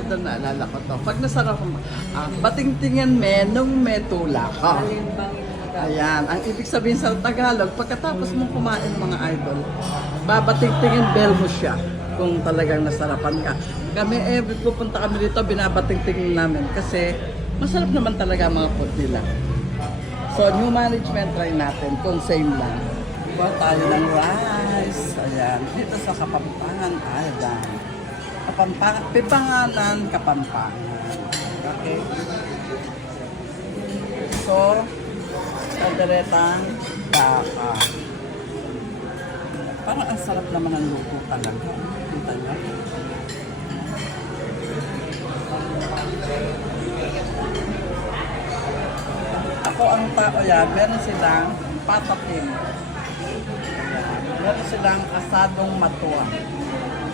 idol, naalala ko to. Pag nasarap mo, batingtingin me nung may tula ka. Ayan, ang ibig sabihin sa Tagalog, pagkatapos mong kumain mga idol, babatingtingin bell mo siya kung talagang nasarapan ka. Kami, pupunta kami dito, binabatingtingin namin kasi masarap naman talaga mga food nila. So, new management try natin kung same lang. Kuha tayo ng rice. Ayan, dito sa Kapampangan Island. Kapampangan, Pipanganan, Kapampangan. Okay? So, kalderetang baka. Parang ang sarap naman ng luto talaga. Kita nyo? Ako ang tao yan, meron silang patapin. Meron silang asadong matua.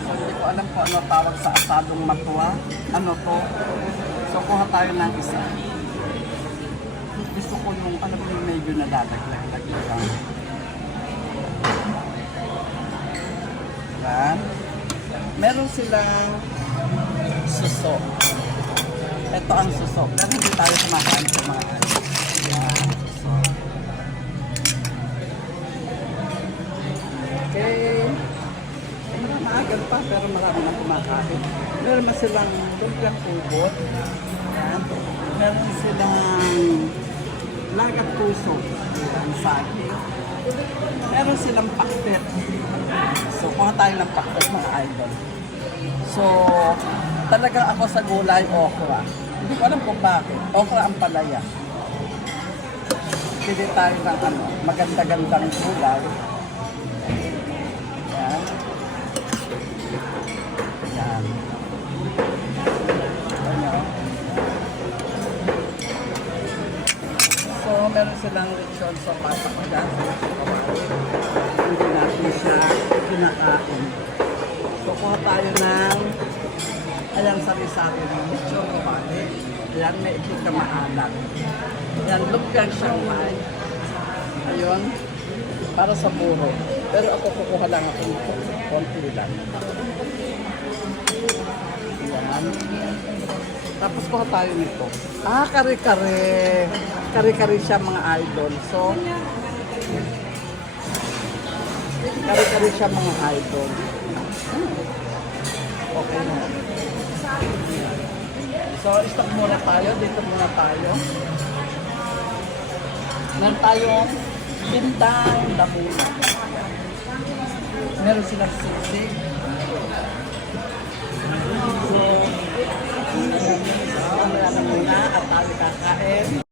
So, hindi ko alam kung ano tawag sa asadong matua. Ano to? So, kuha tayo ng isa. Gusto ko yung, alam mo yung medyo nadadaglag lang. Yan. Meron silang suso. Ito ang suso. Pero hindi tayo kumakain sa mga yan, suso. Okay. Maagal pa pero marami nang kumakain. Meron man silang lumpiang kubot. Yan. Meron silang lagat puso. Yan, sagi. Meron silang pakpet. So, kuha tayo ng pakpet mga idol. So, talagang ako sa gulay, okra. Hindi ko alam kung bakit. Okra ang palaya. Pili tayo ng ano, maganda-gandang gulay. Yan. Yan. So, meron silang lechon sa patakagan. Hindi natin siya kinakain. So, kuha tayo ng ayan, sabi-sabi ng lechon kapali. Ayan, may ikit na maalat. Ayan, lumpiang Shanghai. Ayun, para sa buro. Pero ako kukuha lang ako nito. Konti lang. Ayan. Tapos kuha tayo nito. Kare-kare. Kare-kare siya mga idol. So, kare-kare siya mga idol. Okay na. So, stop muna tayo. Dito muna tayo. Meron tayong bintang damuna. Meron silang sisig. So, mamaya na muna at tayo kakain.